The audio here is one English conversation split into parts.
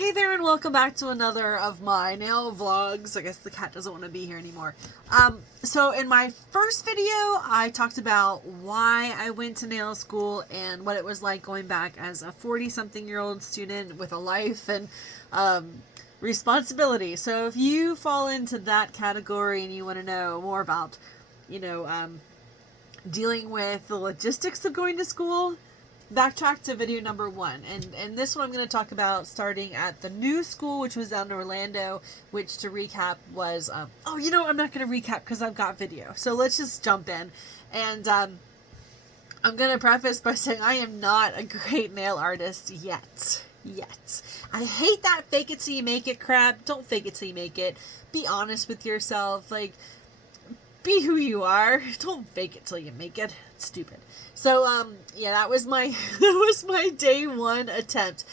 Hey there and welcome back to another of my nail vlogs. I guess the cat doesn't want to be here anymore. So in my first video, I talked about why I went to nail school and what it was like going back as a 40-something-year-old student with a life and responsibility. So if you fall into that category and you want to know more about, dealing with the logistics of going to school, backtrack to video number 1, and this one I'm going to talk about starting at the new school, which was down in Orlando, which, to recap, was I'm not going to recap because I've got video, so let's just jump in. And I'm going to preface by saying I am not a great nail artist yet. I hate that fake it till you make it crap. Don't fake it till you make it. Be honest with yourself. Be who you are. Don't fake it till you make it. It's stupid. So, that was my day 1 attempt.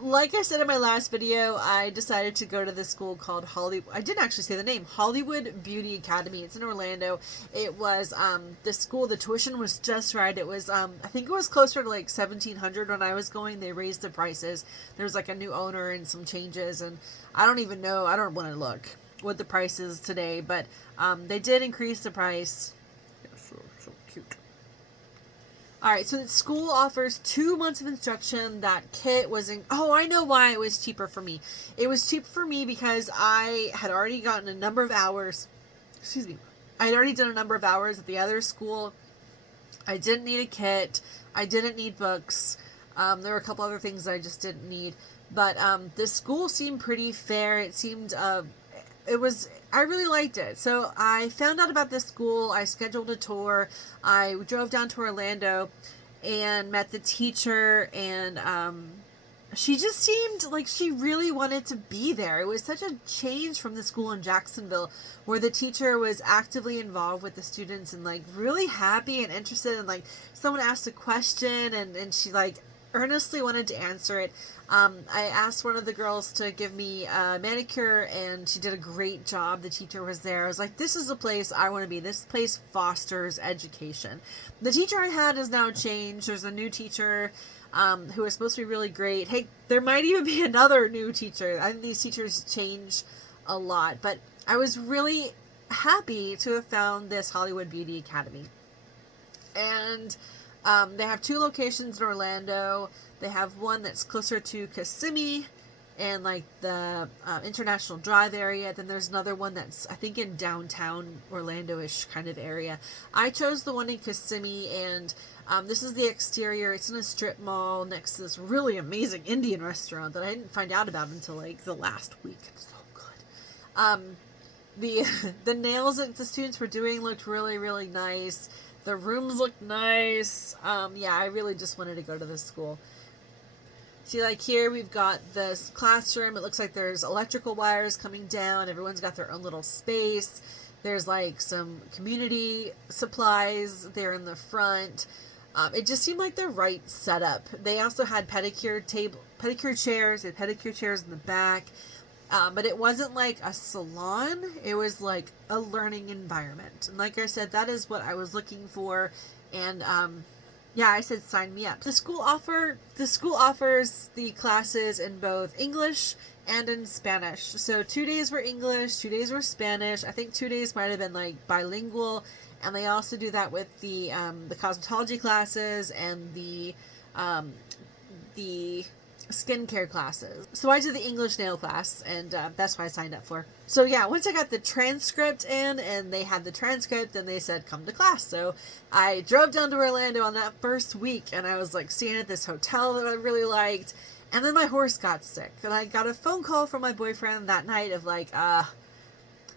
Like I said in my last video, I decided to go to this school called I didn't actually say the name, Hollywood Beauty Academy. It's in Orlando. It was, the school, the tuition was just right. It was, I think it was closer to like $1,700 when I was going. They raised the prices. There was like a new owner and some changes, and I don't even know, I don't want to look what the price is today, but, they did increase the price. So cute. Alright, so the school offers 2 months of instruction. That kit was I know why it was cheaper for me. It was cheaper for me because I had already gotten a number of hours. I had already done a number of hours at the other school. I didn't need a kit. I didn't need books. There were a couple other things that I just didn't need. But the school seemed pretty fair. It seemed, I really liked it. So I found out about this school. I scheduled a tour. I drove down to Orlando and met the teacher, and she just seemed like she really wanted to be there. It was such a change from the school in Jacksonville, where the teacher was actively involved with the students and really happy and interested, and someone asked a question and she earnestly wanted to answer it. I asked one of the girls to give me a manicure, and she did a great job. The teacher was there. I was like, this is a place I want to be. This place fosters education. The teacher I had has now changed. There's a new teacher who is supposed to be really great. Hey, there might even be another new teacher. I think these teachers change a lot, but I was really happy to have found this Hollywood Beauty Academy. And they have 2 locations in Orlando. They have one that's closer to Kissimmee and the International Drive area. Then there's another one that's, I think, in downtown Orlando-ish kind of area. I chose the one in Kissimmee, and this is the exterior. It's in a strip mall next to this really amazing Indian restaurant that I didn't find out about until the last week. It's so good. The nails that the students were doing looked really, really nice. The rooms looked nice. I really just wanted to go to this school. See, here we've got this classroom. It looks like there's electrical wires coming down. Everyone's got their own little space. There's some community supplies there in the front. It just seemed like the right setup. They also had pedicure chairs. They had pedicure chairs in the back. But it wasn't like a salon. It was like a learning environment. And like I said, that is what I was looking for. And I said sign me up. The school offers the classes in both English and in Spanish. So 2 days were English, 2 days were Spanish. I think 2 days might have been bilingual. And they also do that with the cosmetology classes and the skincare classes. So I did the English nail class, and that's what I signed up for. So once I got the transcript in, and they had the transcript, then they said come to class. So I drove down to Orlando on that first week, and I was staying at this hotel that I really liked, and then my horse got sick, and I got a phone call from my boyfriend that night of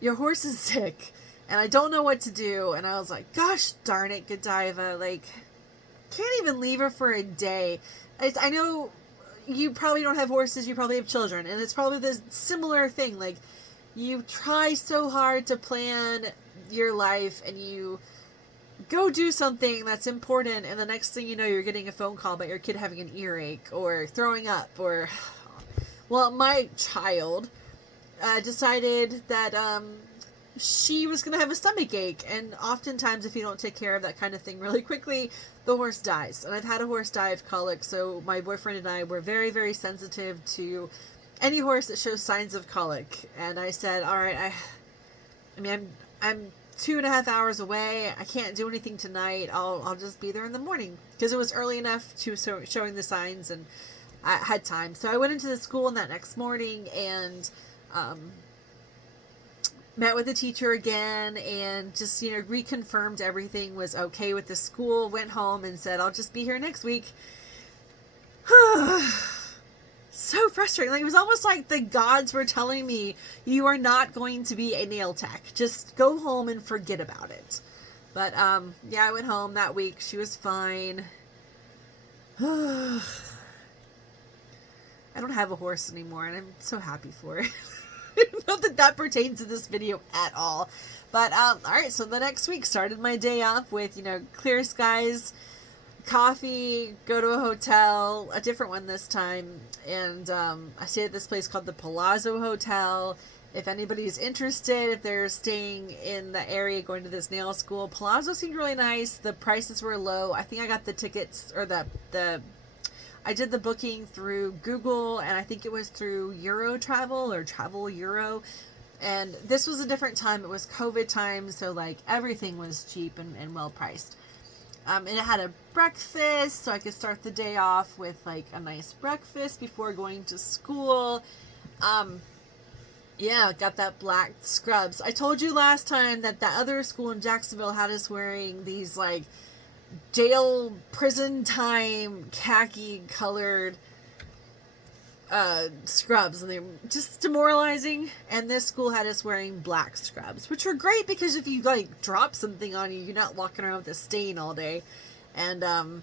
your horse is sick and I don't know what to do. And I was like, gosh darn it, Godiva, can't even leave her for a day. I know you probably don't have horses, you probably have children, and it's probably the similar thing. You try so hard to plan your life, and you go do something that's important, and the next thing you know, you're getting a phone call about your kid having an earache, or throwing up, or... Well, my child decided that she was going to have a stomach ache. And oftentimes, if you don't take care of that kind of thing really quickly, the horse dies. And I've had a horse die of colic, so my boyfriend and I were very, very sensitive to any horse that shows signs of colic. And I said, all right, I mean, I'm 2.5 hours away. I can't do anything tonight. I'll just be there in the morning, because it was early enough to showing the signs, and I had time. So I went into the school that next morning and met with the teacher again, and just, reconfirmed everything was okay with the school. Went home and said, I'll just be here next week. So frustrating. Like, it was almost like the gods were telling me, you are not going to be a nail tech. Just go home and forget about it. But, yeah, I went home that week. She was fine. I don't have a horse anymore, and I'm so happy for it. Not that that pertains to this video at all. But, alright, so the next week started my day off with, clear skies, coffee, go to a hotel, a different one this time, and I stayed at this place called the Palazzo Hotel. If anybody's interested, if they're staying in the area going to this nail school, Palazzo seemed really nice. The prices were low. I think I got the tickets, or I did the booking through Google, and I think it was through Euro Travel or Travel Euro. And this was a different time. It was COVID time, so like everything was cheap and well priced. And it had a breakfast, so I could start the day off with like a nice breakfast before going to school. Yeah, got that black scrubs. I told you last time that other school in Jacksonville had us wearing these like jail prison time khaki colored scrubs, and they were just demoralizing. And this school had us wearing black scrubs, which were great because if you like drop something on you, you're not walking around with a stain all day. And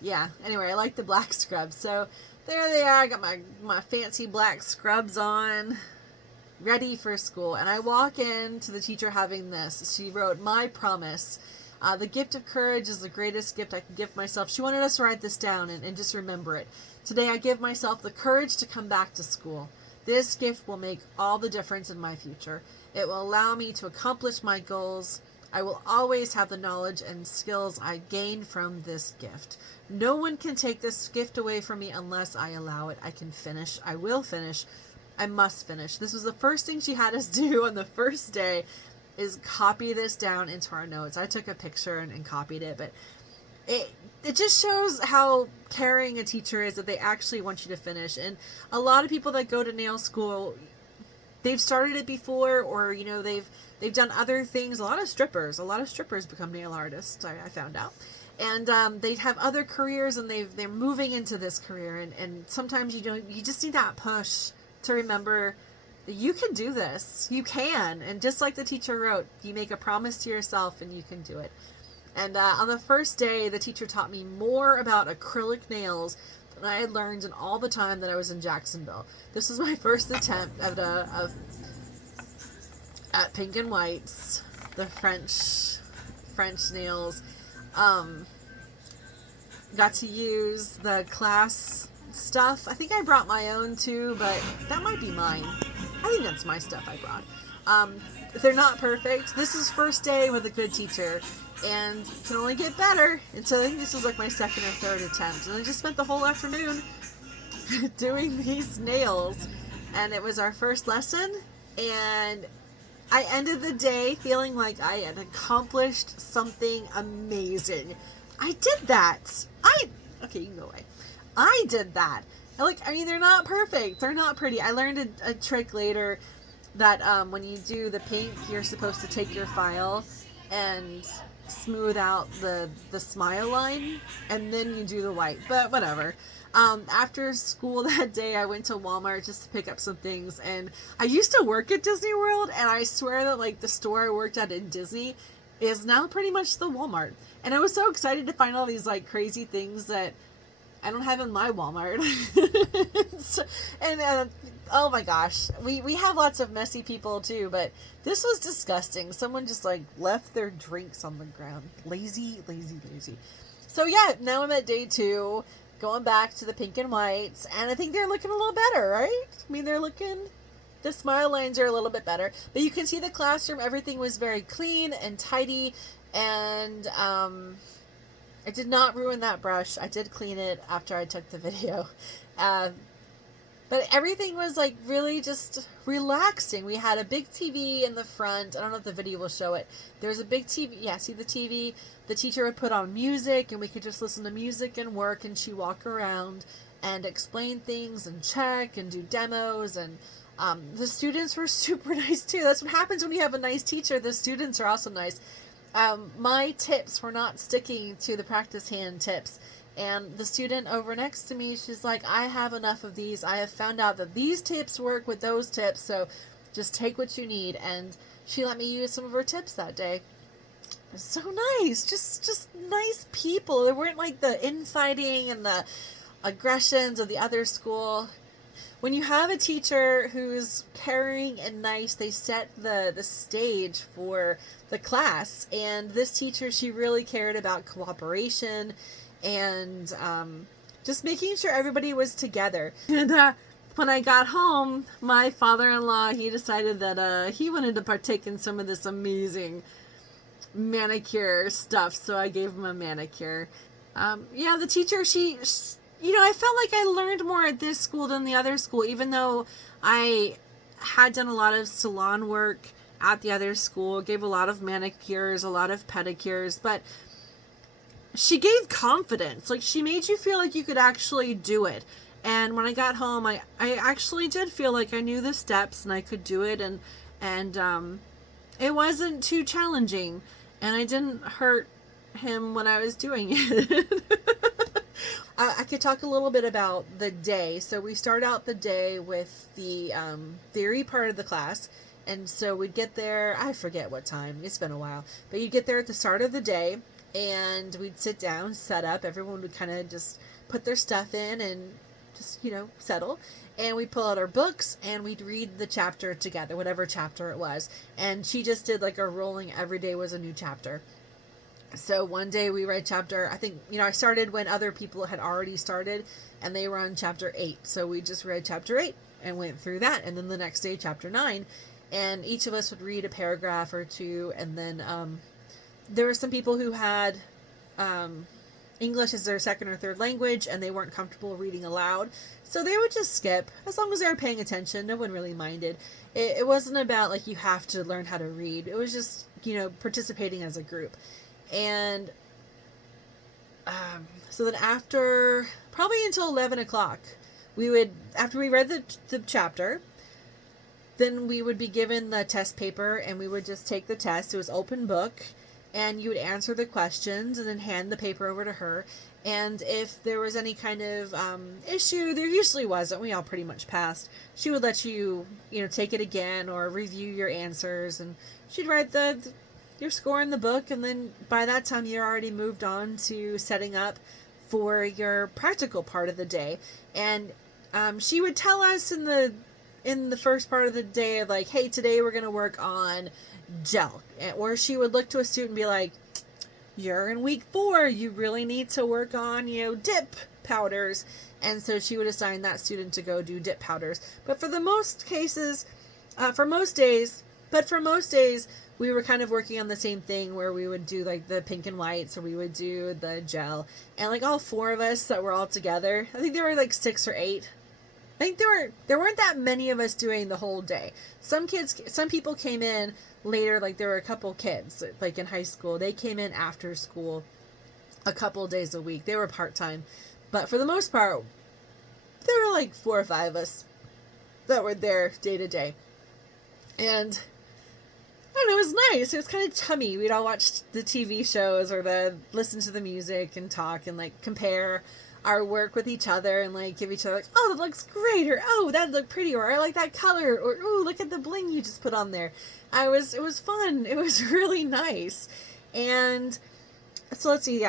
yeah, anyway, I like the black scrubs. So there they are. I got my fancy black scrubs on, ready for school. And I walk in to the teacher having this. She wrote, "My promise. The gift of courage is the greatest gift I can give myself." She wanted us to write this down and just remember it. "Today I give myself the courage to come back to school. This gift will make all the difference in my future. It will allow me to accomplish my goals. I will always have the knowledge and skills I gained from this gift. No one can take this gift away from me unless I allow it. I can finish. I will finish. I must finish." This was the first thing she had us do on the first day, is copy this down into our notes. I took a picture and copied it, but it just shows how caring a teacher is, that they actually want you to finish. And a lot of people that go to nail school, they've started it before, or they've done other things. A lot of strippers become nail artists, I found out. And they have other careers, and they're moving into this career, and sometimes you just need that push to remember that you can do this. You can. And just like the teacher wrote, you make a promise to yourself and you can do it. And on the first day, the teacher taught me more about acrylic nails than I had learned in all the time that I was in Jacksonville. This was my first attempt at pink and whites, the French nails. Got to use the class stuff. I think I brought my own too, but that might be mine. I think that's my stuff I brought. They're not perfect. This is first day with a good teacher, and can only get better. And so I think this was like my second or third attempt, and I just spent the whole afternoon doing these nails, and it was our first lesson, and I ended the day feeling like I had accomplished something amazing. I did that. Okay, you can go away. I did that. They're not perfect. They're not pretty. I learned a trick later that when you do the pink, you're supposed to take your file and smooth out the smile line, and then you do the white. But whatever. After school that day, I went to Walmart just to pick up some things, and I used to work at Disney World, and I swear that the store I worked at in Disney is now pretty much the Walmart. And I was so excited to find all these crazy things that I don't have in my Walmart. And oh my gosh, we have lots of messy people too, but this was disgusting. Someone just left their drinks on the ground. Lazy. So yeah, now I'm at day 2, going back to the pink and whites, and I think they're looking a little better, right? I mean, they're looking The smile lines are a little bit better, but you can see the classroom. Everything was very clean and tidy, and I did not ruin that brush. I did clean it after I took the video. But everything was like really just relaxing. We had a big TV in the front. I don't know if the video will show it. There's a big TV. Yeah, see the TV? The teacher would put on music, and we could just listen to music and work, and she'd walk around and explain things and check and do demos. And the students were super nice too. That's what happens when you have a nice teacher. The students are also nice. My tips were not sticking to the practice hand tips. And the student over next to me, she's like, I have enough of these. I have found out that these tips work with those tips, so just take what you need. And she let me use some of her tips that day. It was so nice. Just nice people. They weren't like the infighting and the aggressions of the other school. When you have a teacher who's caring and nice, they set the stage for the class. And this teacher, she really cared about cooperation and just making sure everybody was together. And when I got home, my father-in-law, he decided that he wanted to partake in some of this amazing manicure stuff, so I gave him a manicure. Yeah, the teacher, she I felt like I learned more at this school than the other school, even though I had done a lot of salon work at the other school, gave a lot of manicures, a lot of pedicures, but she gave confidence. Like, she made you feel like you could actually do it. And when I got home, I actually did feel like I knew the steps and I could do it, and it wasn't too challenging, and I didn't hurt him when I was doing it. I could talk a little bit about the day. So we start out the day with the theory part of the class. And so we'd get there, I forget what time, it's been a while, but you'd get there at the start of the day, and we'd sit down, set up, everyone would kind of just put their stuff in and just, settle. And we'd pull out our books and we'd read the chapter together, whatever chapter it was. And she just did like a rolling, every day was a new chapter. So one day we read chapter, I think, I started when other people had already started and they were on chapter 8. So we just read chapter 8 and went through that. And then the next day, chapter 9. And each of us would read a paragraph or two. And then there were some people who had English as their second or third language and they weren't comfortable reading aloud. So they would just skip. As long as they were paying attention, no one really minded. It wasn't about like you have to learn how to read. It was just, participating as a group. And so then after, probably until 11 o'clock, after we read the chapter, then we would be given the test paper and we would just take the test. It was open book, and you would answer the questions and then hand the paper over to her. And if there was any kind of issue, there usually wasn't. We all pretty much passed. She would let you, take it again or review your answers, and she'd write your score in the book, and then by that time you're already moved on to setting up for your practical part of the day. And she would tell us in the first part of the day, like, hey, today we're going to work on gel. Or she would look to a student and be like, you're in week 4, you really need to work on, dip powders. And so she would assign that student to go do dip powders. But for most days, we were kind of working on the same thing, where we would do like the pink and whites, or we would do the gel. And like all 4 of us that were all together, I think there were like 6 or 8. I think there weren't that many of us doing the whole day. Some people came in later, like there were a couple kids, like in high school, they came in after school a couple days a week. They were part-time. But for the most part, there were like 4 or 5 of us that were there day to day. And I don't know, it was nice. It was kind of chummy. We'd all watch the TV shows or listen to the music and talk and like compare our work with each other and like give each other like, oh, that looks great, or oh, that looked pretty, or I like that color, or oh, look at the bling you just put on there. It was fun. It was really nice. And so let's see,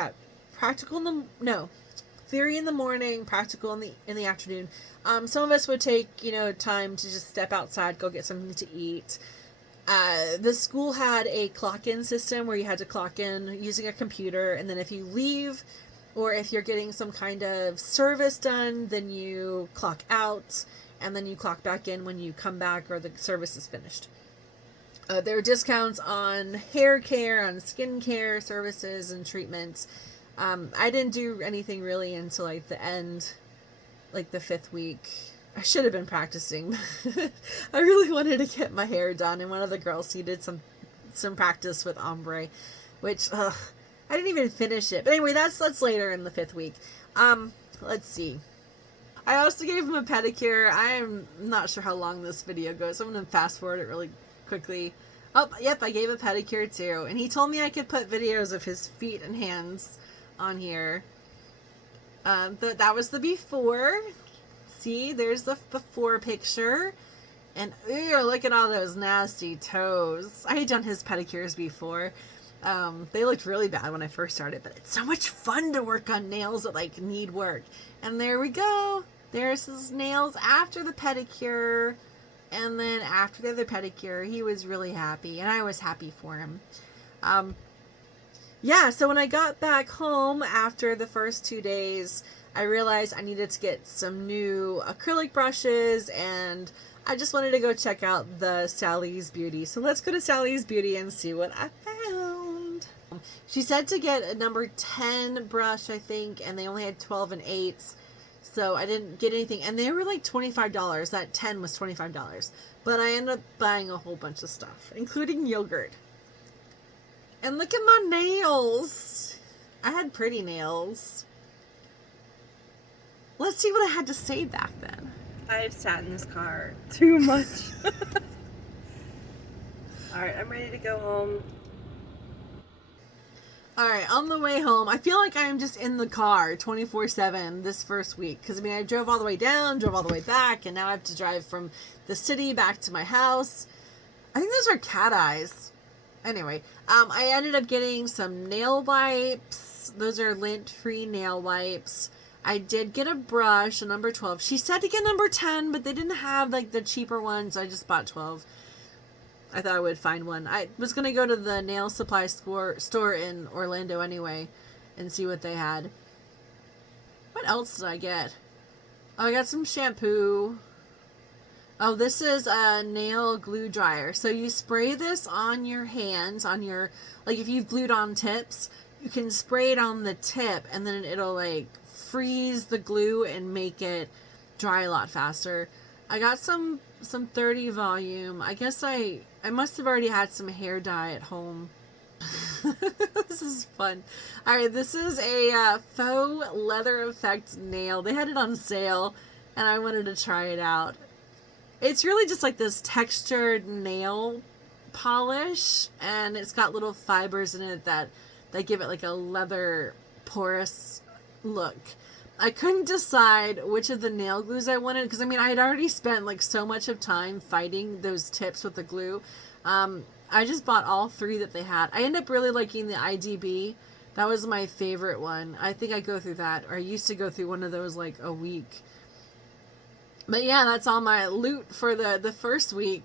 theory in the morning, practical in the afternoon. Some of us would take, time to just step outside, go get something to eat. The school had a clock-in system where you had to clock in using a computer, and then if you leave Or if you're getting some kind of service done, then you clock out and then you clock back in when you come back or the service is finished. There are discounts on hair care, on skin care services and treatments. I didn't do anything really until like the end, like the 5th week. I should have been practicing. I really wanted to get my hair done, and one of the girls, he did some practice with ombre, which I didn't even finish it. But anyway, that's later in the 5th week. Let's see. I also gave him a pedicure. I'm not sure how long this video goes, so I'm going to fast forward it really quickly. Oh, yep, I gave a pedicure too. And he told me I could put videos of his feet and hands on here. That was the before. See, there's the before picture. And ew, look at all those nasty toes. I had done his pedicures before. They looked really bad when I first started, but it's so much fun to work on nails that like need work. And there we go. There's his nails after the pedicure. And then after the other pedicure, he was really happy, and I was happy for him. Yeah, so when I got back home after the first 2 days, I realized I needed to get some new acrylic brushes, and I just wanted to go check out the Sally's Beauty. So let's go to Sally's Beauty and see what I found. She said to get a number 10 brush, I think, and they only had 12 and 8s. So I didn't get anything, and they were like $25. That 10 was $25. But I ended up buying a whole bunch of stuff, including yogurt. And look at my nails. I had pretty nails. Let's see what I had to say back then. I've sat in this car too much. Alright, I'm ready to go home. Alright, on the way home, I feel like I'm just in the car 24/7 this first week. Because, I mean, I drove all the way down, drove all the way back, and now I have to drive from the city back to my house. I think those are cat eyes. Anyway, I ended up getting some nail wipes. Those are lint-free nail wipes. I did get a brush, a number 12. She said to get number 10, but they didn't have, like, the cheaper ones. I just bought 12. I thought I would find one. I was going to go to the nail supply store in Orlando anyway and see what they had. What else did I get? Oh, I got some shampoo. Oh, this is a nail glue dryer. So you spray this on your hands, on your, like if you've glued on tips, you can spray it on the tip and then it'll like freeze the glue and make it dry a lot faster. I got some 30 volume. I guess I must have already had some hair dye at home. This is fun. Alright, this is a faux leather effect nail. They had it on sale and I wanted to try it out. It's really just like this textured nail polish, and it's got little fibers in it that give it like a leather porous look. I couldn't decide which of the nail glues I wanted because I mean I had already spent like so much of time fighting those tips with the glue. I just bought all 3 that they had. I ended up really liking the IDB. That was my favorite one. I think I go through that, or I used to go through one of those like a week. But yeah, that's all my loot for the first week.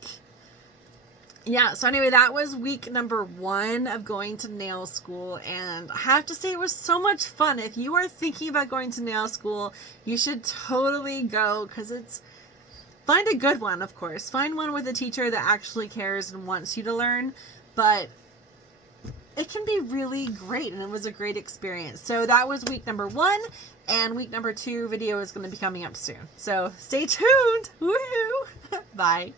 Yeah, so anyway, that was week number 1 of going to nail school, and I have to say it was so much fun. If you are thinking about going to nail school, you should totally go, because find a good one, of course. Find one with a teacher that actually cares and wants you to learn, but it can be really great, and it was a great experience. So that was week number 1, and week number 2 video is going to be coming up soon. So stay tuned. Woohoo! Bye.